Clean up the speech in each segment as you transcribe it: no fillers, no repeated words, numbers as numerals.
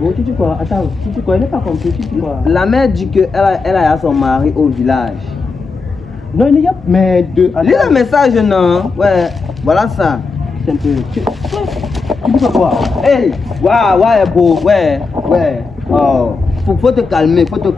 Bon, tu dis quoi? Attends, tu dis quoi? Elle n'est pas compris, tu dis quoi? La mère dit qu'elle a son mari au village. Non, il y a mais deux. Lis le message, non? Ouais, voilà ça. C'est un peu. Tu dis pas quoi? Hey, ouais, beau, ouais. Oh, faut te calmer, Attends,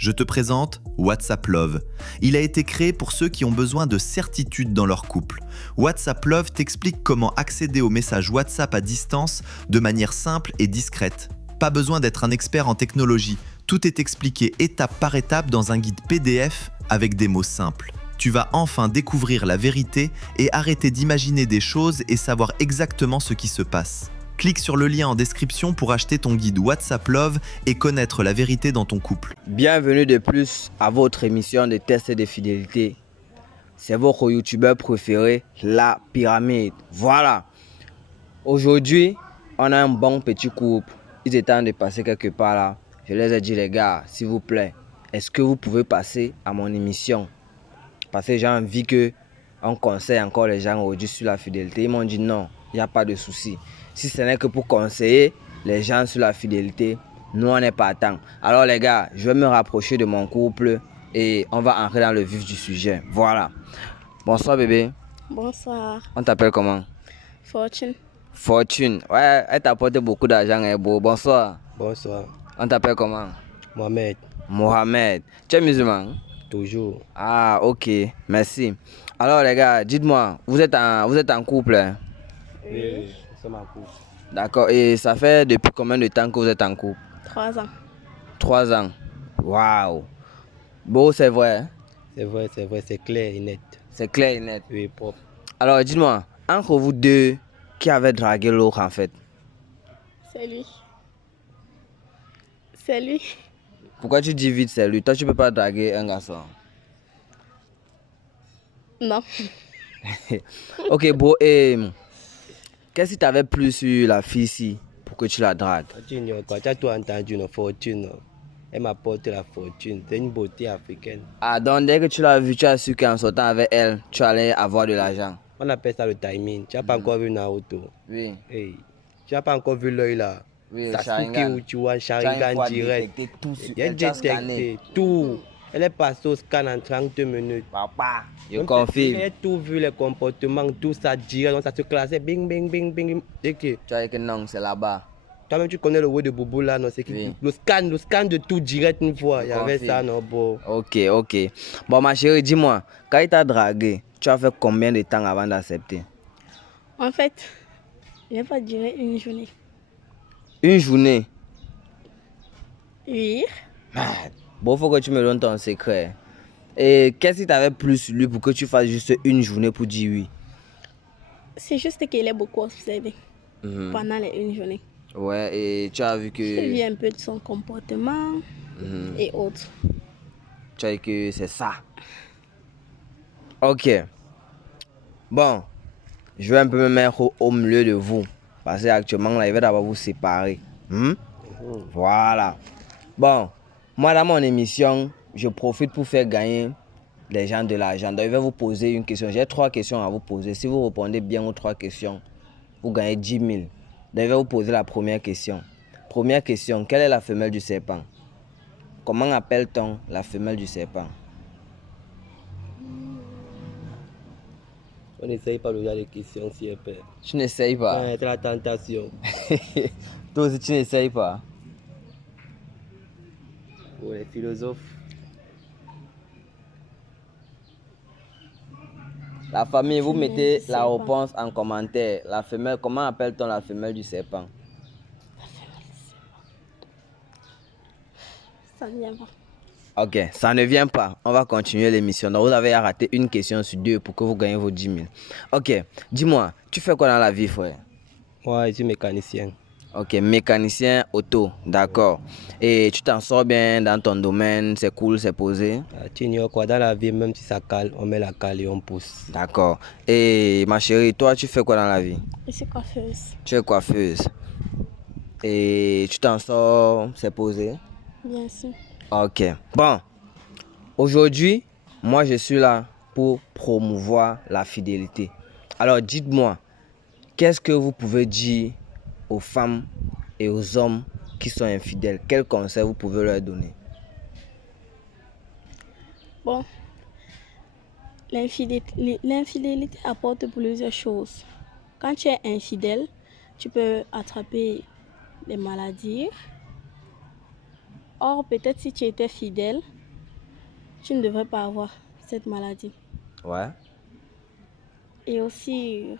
Je te présente WhatsApp Love. Il a été créé pour ceux qui ont besoin de certitude dans leur couple. WhatsApp Love t'explique comment accéder aux messages WhatsApp à distance de manière simple et discrète. Pas besoin d'être un expert en technologie. Tout est expliqué étape par étape dans un guide PDF avec des mots simples. Tu vas enfin découvrir la vérité et arrêter d'imaginer des choses et savoir exactement ce qui se passe. Clique sur le lien en description pour acheter ton guide WhatsApp Love et connaître la vérité dans ton couple. Bienvenue de plus à votre émission de test de fidélité. C'est votre youtubeur préféré, La Pyramide. Voilà. Aujourd'hui, on a un bon petit couple. Il est temps de passer quelque part là. Je les ai dit, les gars, s'il vous plaît, est-ce que vous pouvez passer à mon émission? Parce que j'ai envie qu'on conseille encore les gens aujourd'hui sur la fidélité. Ils m'ont dit non, il n'y a pas de souci. Si ce n'est que pour conseiller les gens sur la fidélité, nous on n'est pas temps. Alors les gars, je vais me rapprocher de mon couple et on va entrer dans le vif du sujet. Voilà. Bonsoir bébé. Bonsoir. On t'appelle comment? Fortune. Fortune. Ouais, elle t'apporte beaucoup d'argent, hein, beau. Bonsoir. Bonsoir. On t'appelle comment? Mohamed. Mohamed. Tu es musulman? Toujours. Ah, ok. Merci. Alors les gars, dites-moi, vous êtes en couple? Hein? Oui, nous sommes en couple. D'accord. Et ça fait depuis combien de temps que vous êtes en couple? 3 ans. 3 ans. Waouh. Bon, c'est vrai. Hein? C'est vrai, c'est clair et net. C'est clair et net. Oui, propre. Alors, dites-moi, entre vous deux, qui avait dragué l'autre en fait? C'est lui. C'est lui. Pourquoi tu dis vite c'est lui? Toi, tu peux pas draguer un garçon. Non. Ok, bon, et qu'est-ce qui t'avait plu sur la fille ici pour que tu la dragues? Tu ignores quoi? Tu as tout entendu, une fortune. Elle m'apporte la fortune. C'est une beauté africaine. Ah, donc dès que tu l'as vue, tu as su qu'en sortant avec elle, tu allais avoir de l'argent. On appelle ça le timing. Tu n'as pas encore vu Naruto. Oui. Hey. Tu n'as pas encore vu l'œil là. Oui, le Sasuke Sharingan. où tu vois Tu as une Sharingan fois direct. détecté tout sur Il a elle, tu as scanné. détecté tout. Elle est passée au scan en 30 minutes. Papa, je Donc, confirme. j'ai tout vu, les comportements, tout ça direct. Donc ça se classait, bing, bing, bing, bing. Dès que Tu as dit que non, c'est là-bas. toi-même tu connais le word de Boubou là, non? C'est qui Oui. le scan de tout direct une fois. Il y avait confirme. ça, non, bon. Ok. Bon, ma chérie, dis-moi, quand il t'a dragué, tu as fait combien de temps avant d'accepter? En fait, il n'a pas duré une journée. Une journée. Oui. Bon, faut que tu me donnes ton secret. Et qu'est-ce qui t'avait plu sur lui pour que tu fasses juste une journée pour dire oui? C'est juste qu'il est beaucoup observé Mhm. pendant les une journée. Ouais, et tu as vu que... J'ai vu un peu de son comportement Mhm. et autres. Tu as dit que c'est ça. Ok. Bon, je vais un peu me mettre au milieu de vous. Parce qu'actuellement, là, il va d'abord vous séparer. Voilà. Bon, moi, dans mon émission, je profite pour faire gagner les gens de l'argent. Donc, je vais vous poser une question. J'ai 3 questions à vous poser. Si vous répondez bien aux 3 questions, vous gagnez 10 000. Donc, je vais vous poser la première question. Première question, quelle est la femelle du serpent? Comment appelle-t-on la femelle du serpent? On n'essaye pas le genre de questions si elle perd. Tu n'essayes pas. Ouais, c'est la tentation. Toi aussi, tu n'essayes pas. Pour les philosophes. La famille, vous Femelle mettez du la serpent. réponse en commentaire. La femelle, comment appelle-t-on la femelle du serpent? Ça ne vient pas. Ok, ça ne vient pas. On va continuer l'émission. Donc, vous avez raté une question sur 2 pour que vous gagnez vos 10 000. Ok, dis-moi, tu fais quoi dans la vie, frère? Moi, je suis mécanicien. Ok, mécanicien auto, d'accord. Et tu t'en sors bien dans ton domaine, c'est cool, c'est posé? Tu ignores quoi? Dans la vie, même si ça cale, on met la cale et on pousse. D'accord. Et ma chérie, toi, tu fais quoi dans la vie? Je suis coiffeuse. Tu es coiffeuse. Et tu t'en sors, c'est posé? Bien sûr. Ok. Bon, aujourd'hui, moi je suis là pour promouvoir la fidélité. Alors dites-moi, qu'est-ce que vous pouvez dire aux femmes et aux hommes qui sont infidèles, quel conseil vous pouvez leur donner? Bon, l'infidélité apporte plusieurs choses. Quand tu es infidèle, tu peux attraper des maladies. Or, peut-être si tu étais fidèle, tu ne devrais pas avoir cette maladie. Ouais. Et aussi,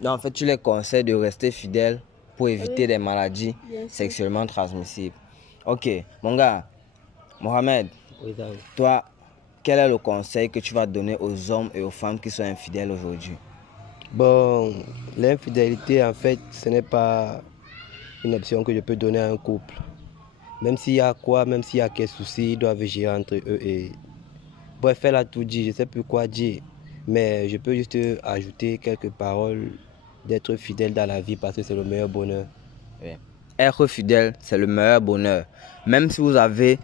Non, en fait, tu les conseilles de rester fidèles pour éviter Oui. des maladies Bien sûr. sexuellement transmissibles. Ok, mon gars, Mohamed, Oui, ça, oui. toi, quel est le conseil que tu vas donner aux hommes et aux femmes qui sont infidèles aujourd'hui? Bon, l'infidélité, en fait, ce n'est pas une option que je peux donner à un couple. Même s'il y a quoi, même s'il y a quel souci, ils doivent gérer entre eux. Et bref, elle a tout dit, je ne sais plus quoi dire. Mais je peux juste ajouter quelques paroles d'être fidèle dans la vie parce que c'est le meilleur bonheur. Oui. Être fidèle, c'est le meilleur bonheur. Même si vous avez,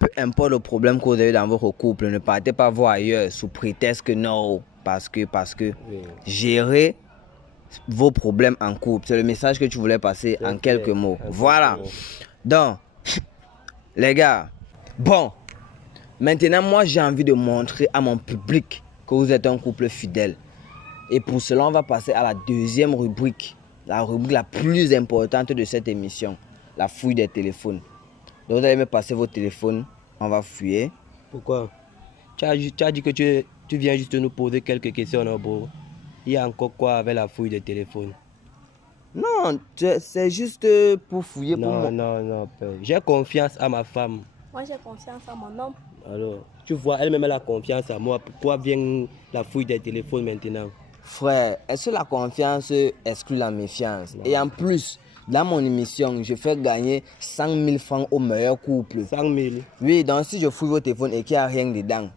peu importe le problème que vous avez dans votre couple, ne partez pas voir ailleurs sous prétexte que non, parce que Oui. gérer vos problèmes en couple, c'est le message que tu voulais passer en quelques mots. Voilà. Donc, les gars, bon, maintenant moi j'ai envie de montrer à mon public que vous êtes un couple fidèle. Et pour cela, on va passer à la deuxième rubrique, la rubrique la plus importante de cette émission, la fouille des téléphones. Donc vous allez me passer vos téléphones, on va fouiller. Pourquoi? Tu as dit que tu viens juste nous poser quelques questions, non, bro? Il y a encore quoi avec la fouille des téléphones? Non, c'est juste pour fouiller pour moi. Non, père. J'ai confiance à ma femme. moi j'ai confiance en mon homme. Alors, tu vois, elle-même elle a confiance à moi. Pourquoi vient la fouille des téléphones maintenant? Frère, est-ce que la confiance exclut la méfiance? Et en plus, dans mon émission, je fais gagner 100 000 francs au meilleur couple. 100 000. Oui, donc si je fouille vos téléphones et qu'il n'y a rien dedans,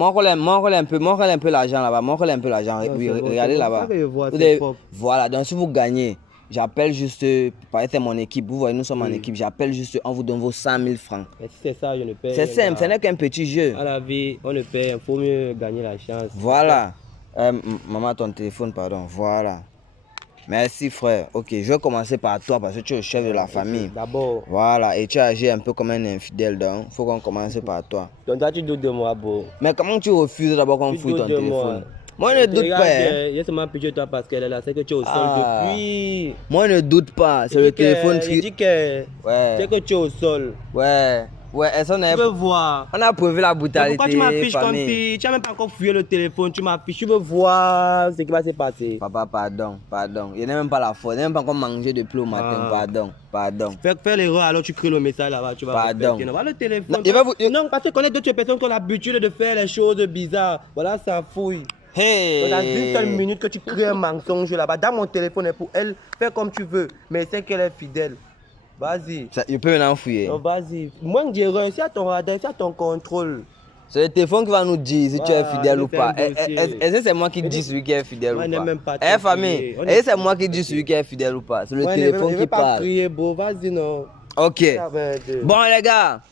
montre un peu l'argent là-bas, montre un peu l'argent. Non, Oui, c'est bon, regardez c'est bon, là-bas. ça que je vois, Vous c'est devez- propre. Voilà, donc si vous gagnez, j'appelle juste, parce que c'est mon équipe, vous voyez, nous sommes en Oui. équipe, j'appelle juste, on vous donne vos 100 000 francs. Mais si c'est ça, je ne paye C'est rien. simple, ce n'est qu'un petit jeu. À la vie, on le paye, il faut mieux gagner la chance. Voilà. Maman, ton téléphone, pardon. Voilà. Merci, frère. Ok, je vais commencer par toi parce que tu es le chef de la famille. D'abord, Voilà, et tu agis un peu comme un infidèle, donc il faut qu'on commence par toi. donc toi tu doutes de moi, bro. Mais comment tu refuses d'abord qu'on Tu fouille ton doutes de moi. téléphone? Moi, je ne doute Regarde, pas. Hein. j'ai seulement pitié de toi parce qu'elle est là, c'est que tu es au sol Ah. depuis. Moi, je ne doute pas. C'est le téléphone Il qui. dit que Ouais. c'est que tu es au sol. Ouais. Ouais, est-ce qu'on Tu a... veux voir. on a prouvé la Mais brutalité. pourquoi tu m'affiches comme famille. si tu n'as même pas encore fouillé le téléphone, tu m'affiches, tu veux voir ce qui va se passer. Papa, pardon. Il n'est même pas la faute. Il n'est même pas encore mangé depuis le matin. Ah. Pardon. Fais l'erreur, alors tu crées le message là-bas, tu vas Pardon. répéter. Non, voilà le téléphone. Non, il va vous- Non, parce que connaître d'autres personnes qui ont l'habitude de faire les choses bizarres. Voilà, ça fouille. Hey. Donc, dans une seule minute que tu crées un mensonge là-bas, dans mon téléphone est pour elle, fais comme tu veux, mais c'est qu'elle est fidèle. Vas-y. Il peut maintenant fouiller. Non, vas-y. Moins d'erreurs, c'est à ton radar, c'est à ton contrôle. C'est le téléphone qui va nous dire si tu es Voilà, fidèle nous ou fait pas. un dossier. Est-ce que c'est moi qui dis celui qui est fidèle Moi, ou je n'ai pas? même pas Eh tout famille, crié. On est-ce que c'est est- moi qui dis celui qui est fidèle ou pas? C'est le Ouais, téléphone je qui vais pas parle. crier, bro. Vas-y, non. Ok. Ça va être- Bon les gars,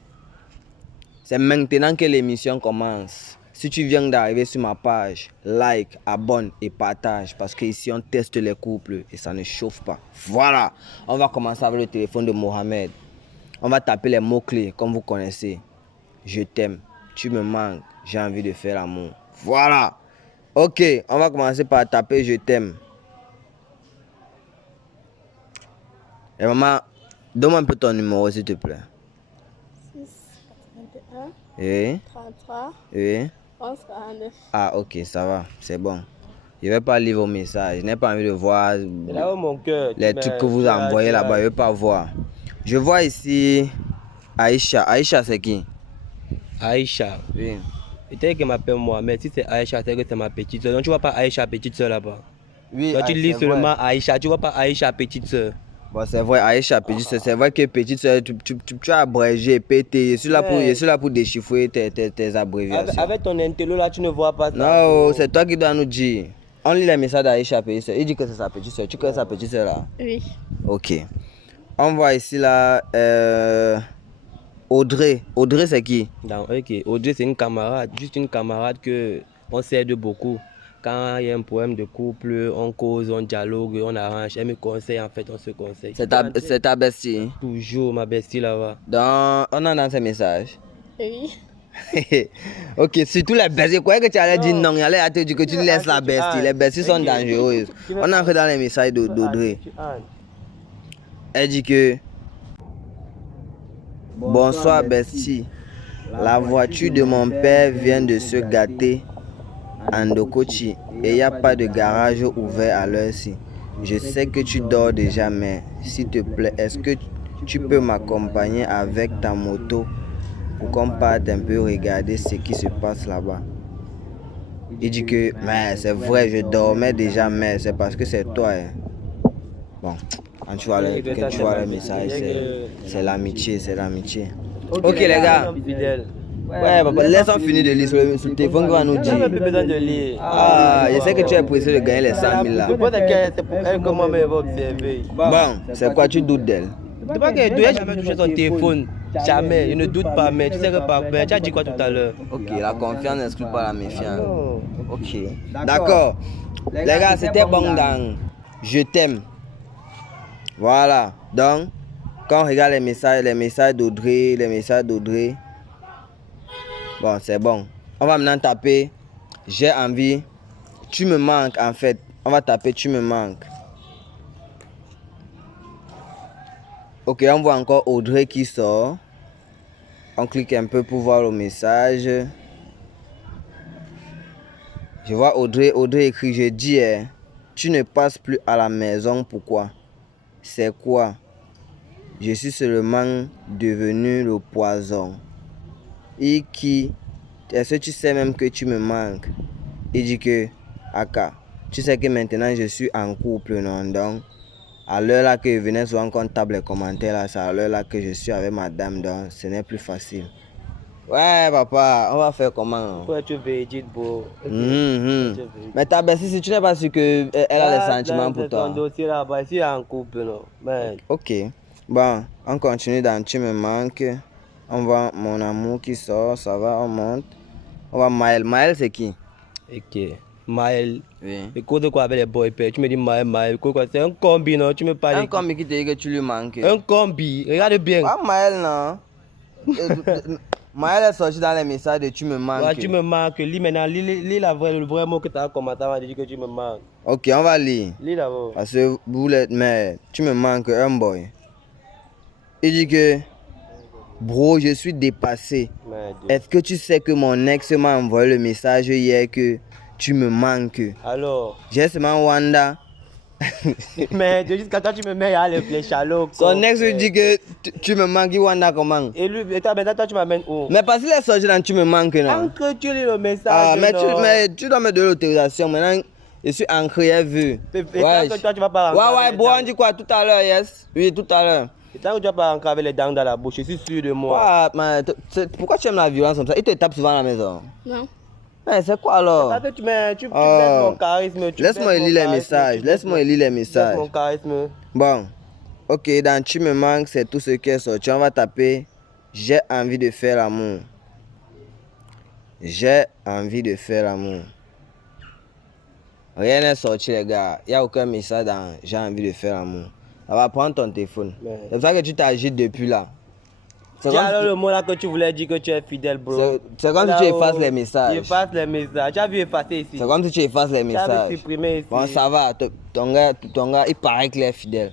c'est maintenant que l'émission commence. Si tu viens d'arriver sur ma page, like, abonne et partage parce qu'ici on teste les couples et ça ne chauffe pas. Voilà, on va commencer avec le téléphone de Mohamed. On va taper les mots-clés comme vous connaissez. Je t'aime, tu me manques, j'ai envie de faire l'amour. Voilà. Ok, on va commencer par taper je t'aime. Et maman, donne-moi un peu ton numéro s'il te plaît. 6, 81, Oui, 33, oui. 11, 49. Ah ok, ça va, c'est bon. Je ne vais pas lire vos messages. Je n'ai pas envie de voir C'est là où mon cœur. les trucs que vous envoyez là-bas. Je ne veux pas voir. Je vois ici Aïcha. Aïcha, c'est qui? Aïcha. Oui. Peut-être qu'elle m'appelle moi, mais si c'est Aïcha, c'est que c'est ma petite soeur. Donc tu vois pas Aïcha, petite soeur là-bas. Oui, Toi, tu lis c'est seulement vrai. Aïcha, tu vois pas Aïcha, petite soeur. Bon, c'est vrai, Aïcha, petite soeur. C'est vrai que petite soeur, tu as abrégé, pété. Je suis là pour déchiffrer tes abréviations. Avec ton intello là, tu ne vois pas ça. Non, c'est toi qui dois nous dire. On lit les messages d'Aïcha, petite soeur. Il dit que c'est sa petite soeur. Tu connais sa petite soeur là? Oui. Ok. On voit ici là Audrey. Audrey, c'est qui? Non, ok. Audrey, c'est une camarade, juste une camarade que on s'aide beaucoup. Quand il y a un problème de couple, on cause, on dialogue, on arrange. Elle me conseille, en fait, on se conseille. C'est ta bestie. Toujours ma bestie là-bas. On a dans ces messages. Oui. Ok, surtout les besties. Quoi que tu allais dire non, il allait te dire que tu laisses la bestie. Les besties sont dangereuses. On entre dans les messages d'Audrey. Elle dit que bonsoir bestie. La voiture de mon père vient de se gâter en Dokochi et il n'y a pas de garage ouvert à l'heure-ci. Je sais que tu dors déjà, mais s'il te plaît, est-ce que tu peux m'accompagner avec ta moto pour qu'on parte un peu regarder ce qui se passe là-bas? Il dit que mais c'est vrai, je dormais déjà, mais c'est parce que c'est toi. Hein. Bon, quand tu vois le message, c'est l'amitié, c'est l'amitié. Ok les gars. Ouais, papa, laisse-moi finir de lire sur le téléphone qui va nous dire. J'ai besoin de lire. Ah, je sais que tu es pressé de gagner les 100 000 là. C'est pour elle que moi-même va observer. Bon, c'est quoi, tu doutes d'elle? C'est pas que tu n'as jamais touché son téléphone. Jamais, je ne doute pas, mais tu sais que par peur. Tu as dit quoi tout à l'heure? Ok, la confiance n'exclut pas la méfiance. Ok, d'accord. Les gars, c'était bon dans Je t'aime. Voilà, donc, quand on regarde les messages d'Audrey, bon, c'est bon. On va maintenant taper j'ai envie, tu me manques en fait. On va taper tu me manques. Ok, on voit encore Audrey qui sort. On clique un peu pour voir le message. Je vois Audrey écrit, je dis, tu ne passes plus à la maison, pourquoi? C'est quoi? Je suis seulement devenu le poison. Et qui, est-ce que tu sais même que tu me manques? Il dit que, Aka, tu sais que maintenant je suis en couple, non? Donc, à l'heure là que je venais souvent qu'on tape les commentaires, là, c'est à l'heure là que je suis avec madame, donc ce n'est plus facile. Ouais, papa, on va faire comment? Pourquoi tu veux dire beau? Mais ta bestie, si tu n'es pas sûr qu'elle a des sentiments pour toi. Ton dossier là-bas, ici en couple, non? Man. Ok, bon, on continue dans Tu me manques. On voit mon amour qui sort, ça va, on monte. On voit Maël. Maël, c'est qui? Ok. Maël. Oui. Écoute de quoi avec les boys pères? Tu me dis Maël, écoute quoi? C'est un combi, non? Tu me parles. Un combi qui te dit que tu lui manques. Un combi, regarde bien. Ah, Maël, non. Maël est sorti dans les messages de Tu me manques. Ouais, tu me manques. Lis maintenant, lis le vrai mot que tu as commenté avant de dire que tu me manques. Ok, on va lire. Lis d'abord. Parce que vous l'êtes, mais tu me manques, un boy. Il dit que, bro, je suis dépassé. Est-ce que tu sais que mon ex m'a envoyé le message hier que tu me manques? Alors? J'ai seulement Wanda. Mais jusqu'à toi, tu me mets à les fléchalots. Son ex lui dit que tu me manques, Wanda comment? Et lui, et toi, tu m'amènes où? Mais parce qu'il est sorti dans Tu me manques, non? Ancre, tu lis le message. Ah, mais tu dois me donner l'autorisation. Maintenant, je suis ancré, j'ai vu. Et tant que toi, tu vas pas rentrer. Ouais, bon, on dit quoi tout à l'heure, yes? Oui, tout à l'heure. Et tant que tu vas pas rentrer avec les dents dans la bouche, je suis sûr de moi. Ouais, mais pourquoi tu aimes la violence comme ça? Il te tape souvent à la maison. Non. Mais c'est quoi alors? Parce que tu baisses mon charisme. Laisse-moi lire les messages. Laisse-moi lire les messages. Mon charisme. Bon, ok, dans Tu me manques, c'est tout ce qui est sorti. On va taper j'ai envie de faire l'amour. J'ai envie de faire l'amour. Rien n'est sorti, les gars. Il n'y a aucun message dans j'ai envie de faire l'amour. On va prendre ton téléphone. C'est pour ça que tu t'agites depuis là. C'est alors le mot là que tu voulais dire que tu es fidèle, bro. C'est comme si tu effaces les messages. Efface les messages. Tu as vu effacer ici. C'est comme si tu effaces les messages. Tu as vu supprimer ici. Bon, ça va. Ton gars, il paraît qu'il est fidèle.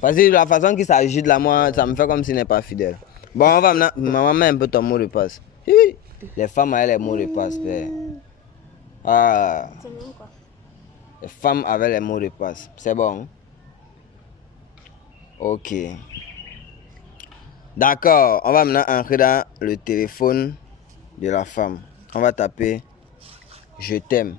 Parce que la façon qu'il s'agite là, moi, ça me fait comme s'il n'est pas fidèle. Bon, on va maman met un peu ton mot de passe. Les femmes avaient les mots de passe, père. Ah. Les femmes avaient les mots de passe. C'est bon? Ok. D'accord, on va maintenant entrer dans le téléphone de la femme. On va taper je t'aime.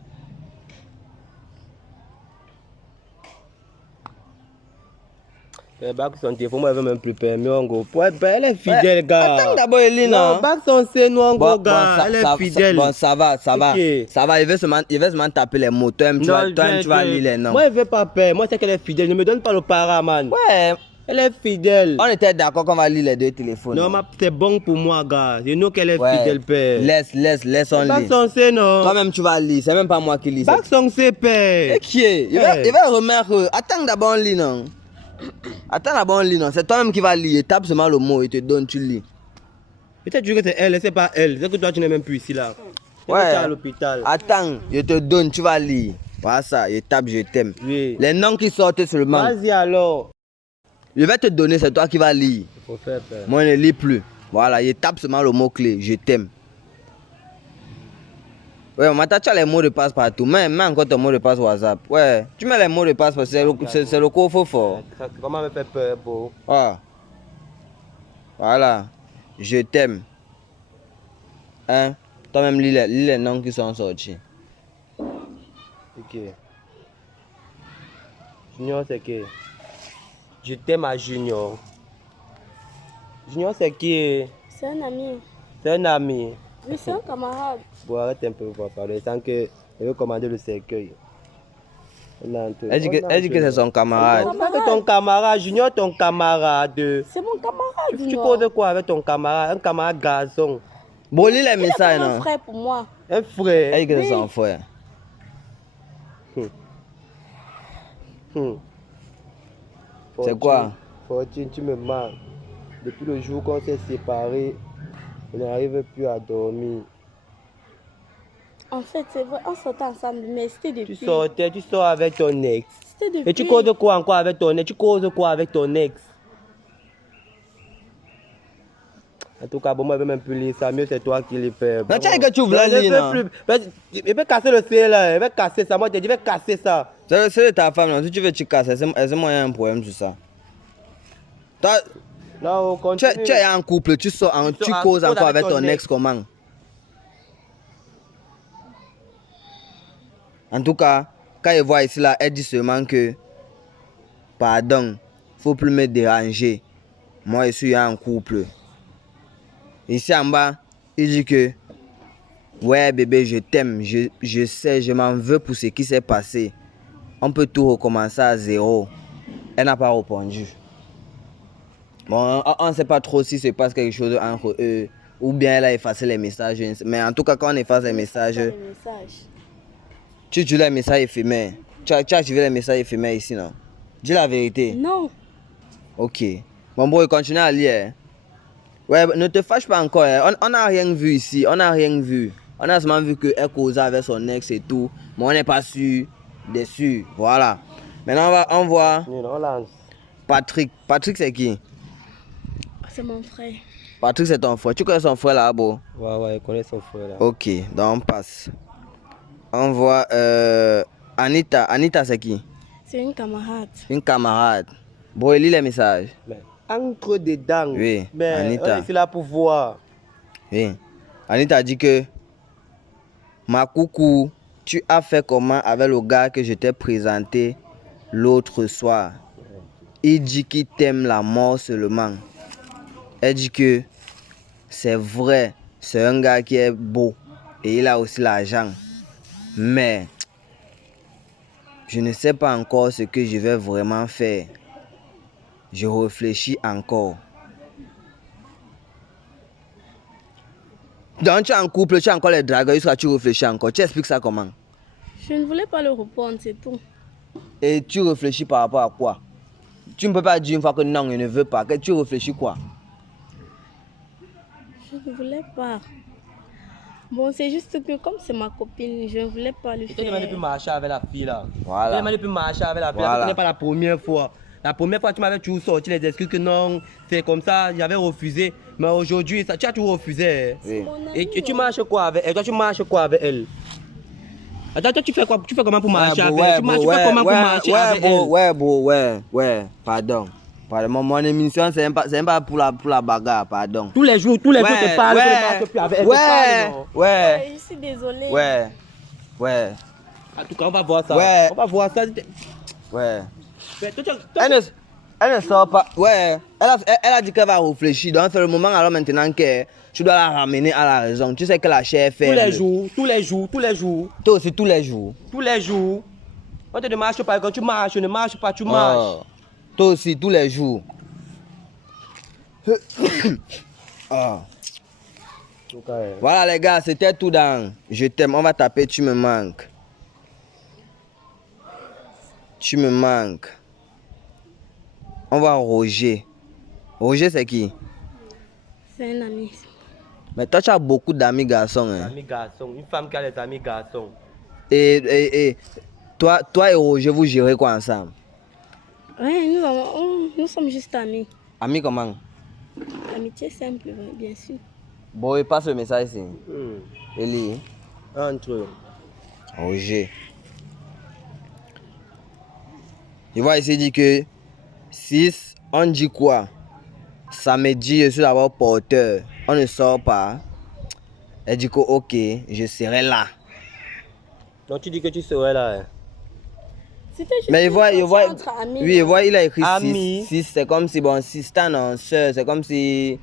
Bac son téléphone, moi, elle veut même plus permis, en gros. Elle est fidèle, gars. Attends d'abord, Elina. Non, bac son c'est nous, en gros, gars. Elle est fidèle. Bon, ça va. Okay. Ça va, il veut seulement taper les mots. Toi, tu vas lire les noms. Moi, elle veut pas peur. Moi, c'est qu'elle est fidèle. Ne me donne pas le para, man. Ouais, Elle est fidèle. On était d'accord qu'on va lire les deux téléphones. Non, c'est bon pour moi, gars. Je know qu'elle est Ouais. fidèle, père. Laisse on Pas lire. censé, non. Toi-même, tu vas lire. C'est même pas moi qui lis. Pas censé, père. Et qui est? Il va remettre. Attends d'abord, on lit, non? Attends d'abord, on lit, non? C'est toi-même qui va lire. Tape seulement le mot et te donne, tu lis. Peut-être que c'est elle, c'est pas elle. C'est que toi, tu n'es même plus ici, là. Ouais. Tu es à l'hôpital. Attends, je te donne, tu vas lire. Voilà ça, je tape, je t'aime. Oui. Les noms qui sortent seulement. Vas-y, alors. Je vais te donner, c'est toi qui vas lire. Il faut faire, père. Moi, je ne lis plus. Voilà, je tape seulement le mot-clé, je t'aime. Ouais, maintenant tu as les mots de passe partout. Mais encore ton mot de passe WhatsApp. Ouais, tu mets les mots de passe parce que c'est le coffre fort. Ça comment me fait peur, beau. Ah. Voilà, je t'aime. Hein? Toi-même, lis les noms qui sont sortis. Ok. Junior, c'est qui? Je t'aime à Junior. Junior, c'est qui? C'est un ami. C'est un ami. Oui, c'est un camarade. Bon, arrête un peu, on va parler. Sans que je veux commander le cercueil. Elle dit que c'est son camarade. C'est ton camarade, Junior, ton camarade. C'est mon camarade. Tu causes de quoi avec ton camarade? Un camarade garçon. Bon, lis les Il est messages, comme un non? frère pour moi. Un frère. Elle dit que c'est Oui. son frère. C'est quoi? Fortune, tu me manques. Depuis le jour qu'on s'est séparés, on n'arrive plus à dormir. En fait, c'est vrai, on sortait ensemble, mais c'était Tu depuis. tu sors avec ton ex. C'était depuis. Et tu causes quoi encore avec ton ex? Tu causes quoi avec ton ex? En tout cas, bon, moi, je vais même plus lire ça. Mieux, c'est toi qui le fais. Mais tu as dit que tu voulais lire, non? Il va casser le ciel là. Il va casser ça. Moi, je te dis, il va casser ça. C'est de ta femme, non? Si tu veux, tu casses. Est-ce que moi, il y a un problème sur ça? Toi, Non, on tu continue. es en couple, tu causes encore avec ton ex comment? En tout cas, quand je vois ici, là, elle dit seulement que, pardon, faut plus me déranger. Moi, je suis en couple. Ici en bas, il dit que, ouais bébé, je t'aime, je sais, je m'en veux pour ce qui s'est passé. On peut tout recommencer à zéro. Elle n'a pas répondu. Bon, on ne sait pas trop si se passe quelque chose entre eux, ou bien elle a effacé les messages. Mais en tout cas, quand on efface les messages, Les messages. tu dis les messages éphémères. Tu as activé les messages éphémères ici, non? Dis la vérité. Non. Ok. Bon, bon, continue à lire. Ouais, ne te fâche pas encore. On n'a rien vu ici. On n'a rien vu. On a seulement vu qu'elle causait avec son ex et tout. Mais on n'est pas sûr. Déçu. Voilà. Maintenant, on voit On lance. Patrick. Patrick, c'est qui? C'est mon frère. Patrick, c'est ton frère. Tu connais son frère là-bas? Ouais, je connais son frère là. Ok, donc on passe. On voit Anita. Anita, c'est qui? C'est une camarade. Une camarade. Bon, il lit les messages. Mais entre dedans. Oui, Mais Anita. on est ici là pour voir. Oui. Anita dit que ma coucou, tu as fait comment avec le gars que je t'ai présenté l'autre soir? Il dit qu'il t'aime la mort seulement. Elle dit que c'est vrai, c'est un gars qui est beau et il a aussi l'argent. Mais je ne sais pas encore ce que je vais vraiment faire. Je réfléchis encore. Donc tu es en couple, tu as encore les dragueurs, jusqu'à tu réfléchis encore. Tu expliques ça comment? Je ne voulais pas le répondre, c'est tout. Et tu réfléchis par rapport à quoi? Tu ne peux pas dire une fois que non, je ne veux pas. Que tu réfléchis quoi? Je ne voulais pas. Bon, c'est juste que comme c'est ma copine, je ne voulais pas le Tu n'as jamais pu faire. marcher avec la fille là. Voilà. Tu n'as jamais pu marcher avec la fille là. Voilà. Ce n'est pas la première fois. La première fois, tu m'avais toujours sorti les excuses que non, c'est comme ça, j'avais refusé. Mais aujourd'hui, tu as tout refusé. Oui. Mon ami, Et tu marches quoi avec elle? Toi, tu marches quoi avec elle? Attends, toi, tu fais quoi? Tu fais comment pour marcher avec elle? Tu fais comment pour marcher avec elle? Ouais, pardon. Pardon, mon émission, c'est même pas pour la bagarre, pardon. Tous les jours, tu parles, tu ne marches plus avec elle. Tu parles, non? Ouais, je suis désolée. ouais. En tout cas, on va voir ça. Ouais. On va voir ça. Ouais. Mais toi, Elle ne sort pas. Ouais. Elle a dit qu'elle va réfléchir. Donc c'est le moment alors maintenant que tu dois la ramener à la raison. Tu sais que la chair est tous faible. les jours, tous les jours, tous les jours, Toi aussi tous les jours. tous les jours. On te ne marche pas, quand tu marches, ne marche pas, tu marches. Oh. Toi aussi tous les jours. Ah. Voilà les gars, c'était tout dans Je t'aime. On va taper Tu me manques. Tu me manques. On va Roger. Roger c'est qui? C'est un ami. Mais toi tu as beaucoup d'amis garçons. Hein? Amis garçons, une femme qui a des amis garçons. Et toi et Roger, vous gérez quoi ensemble? Oui, nous sommes juste amis. Amis comment? Amitié simple, bien sûr. Bon, il passe le message ici. Eli. Entre eux. Roger. Il va essayer de dire que 6, on dit quoi? Samedi, je suis d'abord porteur. On ne sort pas. Elle dit que ok, je serai là. Donc tu dis que tu serais là. Hein? C'était juste Mais il voit, entre amis. oui, il voit, il a écrit Amis. 6, c'est comme si, bon, 6 non, sœur, c'est comme si,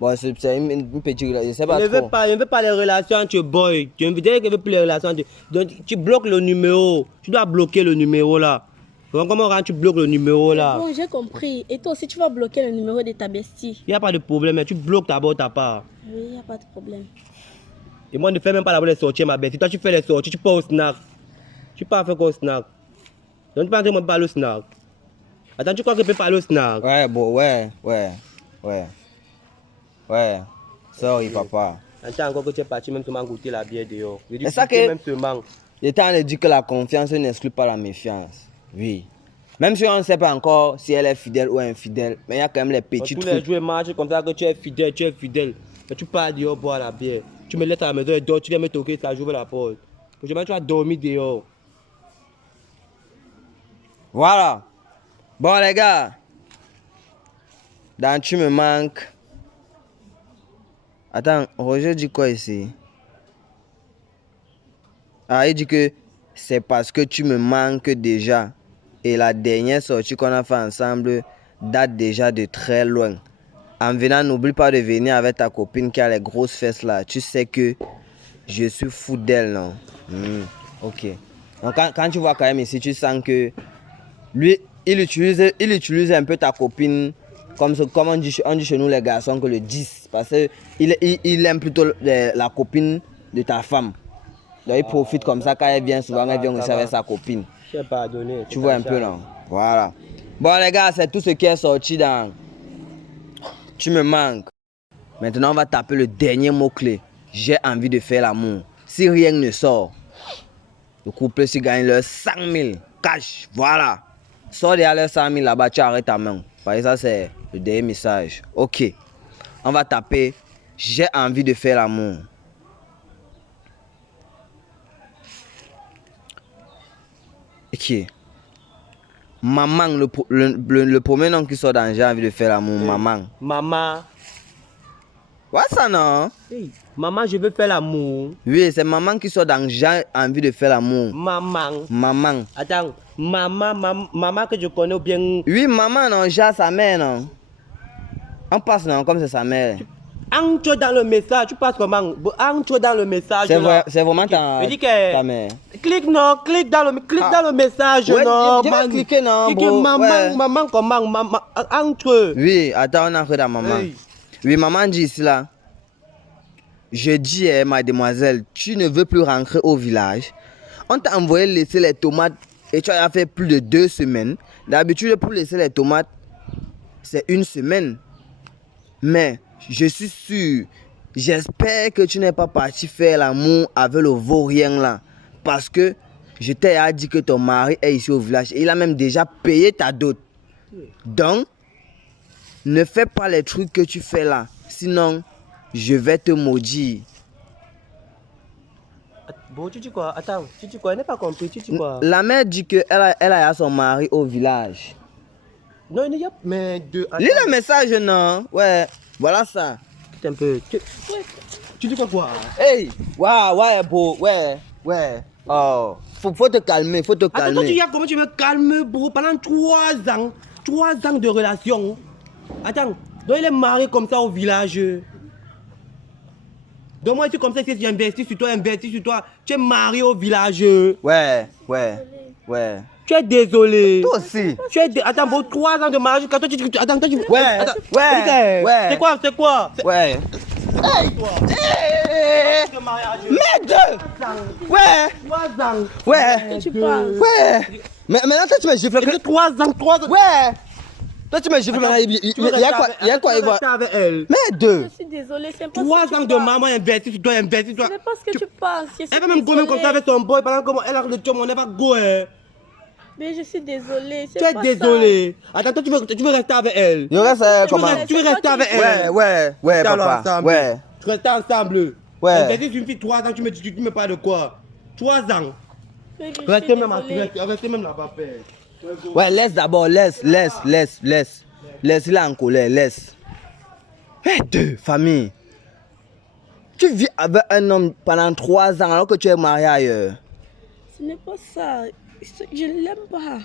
bon, c'est une petite, je sais pas Je trop. ne veux pas les relations entre boys. Je veux dire que je veux plus les relations entre... Donc tu bloques le numéro. Tu dois bloquer le numéro là. Comment tu bloques le numéro là? Bon, j'ai compris. Et toi aussi, tu vas bloquer le numéro de ta bestie. Il n'y a pas de problème, mais tu bloques d'abord ta part. Oui, il n'y a pas de problème. Et moi, ne fais même pas d'abord les sorties, ma bête. Si toi, tu fais les sorties, tu pars au snack. Tu pars faire quoi au snack? Donc, tu penses que moi, je parle au snack. Attends, tu crois que je peux parler au snack? Ouais, bon, ouais. Sorry, papa. Attends encore que tu es parti, même seulement goûter la bière dehors. Je dis, C'est ça goûter que- même seulement. Il est temps de dire que la confiance n'exclut pas la méfiance. Oui. Même si on ne sait pas encore si elle est fidèle ou infidèle, mais il y a quand même les petits Tous les trucs. jours, marchent comme ça que tu es fidèle. Mais tu pars dehors boire la bière. Tu me laisses à la maison et dors, tu viens me toquer, ça j'ouvre la porte. Je tu vas dormir dehors. Voilà. Bon, les gars. Dans Tu me manques. Attends, Roger dit quoi ici? Ah, il dit que c'est parce que tu me manques déjà. Et la dernière sortie qu'on a fait ensemble date déjà de très loin. En venant, n'oublie pas de venir avec ta copine qui a les grosses fesses là. Tu sais que je suis fou d'elle, non? Ok. Donc quand tu vois quand même ici, tu sens que lui, il utilise un peu ta copine comme on dit chez nous les garçons que le 10. Parce qu'il aime plutôt la copine de ta femme. Donc il profite comme ça quand elle vient souvent, elle vient aussi avec sa copine. Je t'ai pardonné. Tu vois un peu là. Voilà. Bon les gars, c'est tout ce qui est sorti dans Tu me manques. Maintenant on va taper le dernier mot-clé. J'ai envie de faire l'amour. Si rien ne sort, le couple se gagne leurs 100 000 cash. Voilà. Sors derrière leurs 100 000 là-bas, tu arrêtes ta main. Parce que ça c'est le dernier message. Ok. On va taper J'ai envie de faire l'amour. Ok. Maman, le premier nom qui sort dans J'ai envie de faire l'amour, maman. Maman. Ouais, ça non? Hey, maman, je veux faire l'amour. Oui, c'est maman qui sort dans J'ai envie de faire l'amour. Maman. Maman. Attends, maman que je connais bien. Oui, maman, non, J'ai sa mère, non? On passe, non, comme c'est sa mère. Entre dans le message, tu passes comment? Entre dans le message. C'est vraiment ta mère. Clique non, clique dans le message. Ouais, non, je vais cliquer, non, clique bro. maman, Ouais. maman comment? Maman, entre. Oui, attends, on entre dans maman. Hey. Oui, maman dit ici là. Je dis, mademoiselle, tu ne veux plus rentrer au village. On t'a envoyé laisser les tomates et tu as fait plus de 2 semaines. D'habitude, pour laisser les tomates, c'est 1 semaine. Mais je suis sûr, j'espère que tu n'es pas parti faire l'amour avec le vaurien là. Parce que je t'ai dit que ton mari est ici au village. Et il a même déjà payé ta dot. Donc, ne fais pas les trucs que tu fais là. Sinon, je vais te maudire. Bon, tu dis quoi? Attends, tu dis quoi? Je n'ai pas compris, tu dis quoi? La mère dit qu'elle a son mari au village. Non, il y a mais deux. Lis le message, non? Ouais, voilà ça. Un peu. Tu dis quoi? Hey, ouais, beau, ouais. Oh, faut te calmer, faut te Attends, toi, tu calmer. y as comment tu me calmes, bro, pendant 3 ans. 3 ans de relation. Attends, donc il est marié comme ça au village. Donc moi, je suis comme ça, j'investis sur toi. Tu es marié au village. Ouais. Tu es désolé. Toi aussi. Attends, vos 3 ans de mariage, quand toi tu... Attends, toi tu... Ouais, Attends, ouais, ouais. C'est quoi, c'est quoi? Ouais. Merde! Ouais! 3 ans. Ouais! Tu parles. Ouais! Mais maintenant, toi, tu me gifles. Et puis 3 ans. Ouais! Toi, tu me gifles maintenant. Il y a quoi? Il y a quoi? Il va. avec elle. Merde! Je suis désolée, c'est pas 3 ce que ans tu de penses. maman investie sur toi, investie sur toi. Ce n'est pas ce que tu penses. Je suis Elle va même gommer comme ça désolée. avec son boy pendant que elle a le job, on n'est pas go. Mais je suis désolée. Tu es désolé. Attends, toi tu veux rester avec elle. Il reste comment? Tu veux rester avec elle. Ouais, papa. Ensemble. Ouais. Tu restes ensemble. Ouais. Investir sur une fille 3 ans, tu me parles de quoi? 3 ans. Mais je suis Restez même, désolée. restez même là-bas, père. Ouais, laisse d'abord, laisse. Laisse, il est en colère, laisse. Merde, famille. Tu vis avec un homme pendant 3 ans alors que tu es marié ailleurs. Ce n'est pas ça. Je ne l'aime pas.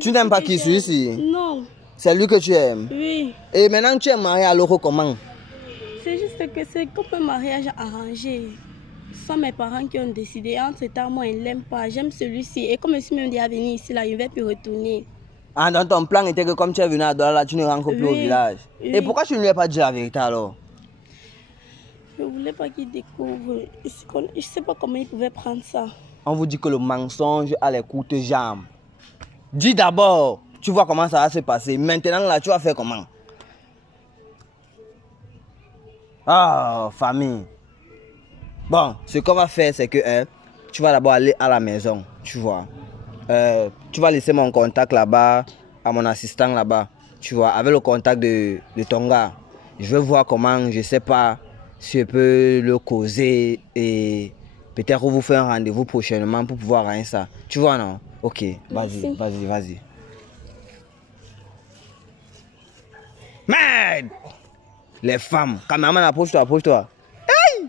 Tu n'aimes pas qui celui-ci? Non. C'est lui que tu aimes. Oui. Et maintenant tu es marié alors comment? C'est juste que c'est comme un mariage arrangé. Ce sont mes parents qui ont décidé. Entre-temps, moi, je ne l'aime pas. J'aime celui-ci. Et comme je suis même déjà venue ici, là, je ne vais plus retourner. Ah, donc ton plan était que comme tu es venu à Douala, là, tu ne rentres plus au Oui. village. Oui. Et pourquoi tu ne lui as pas dit la vérité alors? Je ne voulais pas qu'il découvre. Je ne sais pas comment il pouvait prendre ça. On vous dit que le mensonge a les courtes jambes. Dis d'abord, tu vois comment ça va se passer. Maintenant là, tu vas faire comment? Ah, famille. Bon, ce qu'on va faire, c'est que tu vas d'abord aller à la maison, tu vois. Tu vas laisser mon contact là-bas, à mon assistant là-bas, tu vois, avec le contact de ton gars. Je vais voir comment, je sais pas, si je peux le causer et peut-être vous faire un rendez-vous prochainement pour pouvoir rien ça. Tu vois, non? Ok, vas-y, Merci. vas-y. Merde! Les femmes, cameraman, approche-toi. Hey!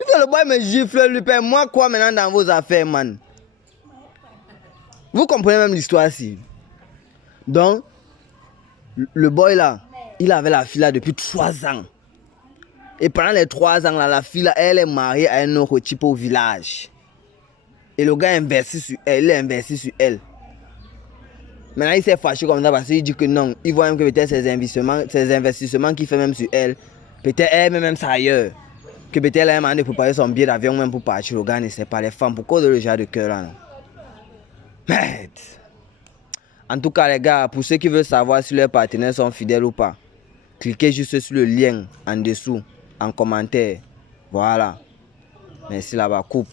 Le boy me gifle, lui paie moi quoi maintenant dans vos affaires, man? Vous comprenez même l'histoire ici. Donc, le boy là, il avait la fille là depuis 3 ans. Et pendant les 3 ans là, la fille là, elle est mariée à un autre type au village. Et le gars investit sur elle, il est investi sur elle. Maintenant, il s'est fâché comme ça parce qu'il dit que non, il voit même que peut-être ses investissements qu'il fait même sur elle, peut-être elle même ça ailleurs. Que peut-être elle a demandé de préparer son billet d'avion même pour partir. Le gars ne sait pas les femmes. Pourquoi de le genre de cœur là, non? Merde. En tout cas, les gars, pour ceux qui veulent savoir si leurs partenaires sont fidèles ou pas, cliquez juste sur le lien en dessous, en commentaire. Voilà. Merci là-bas. Coupe.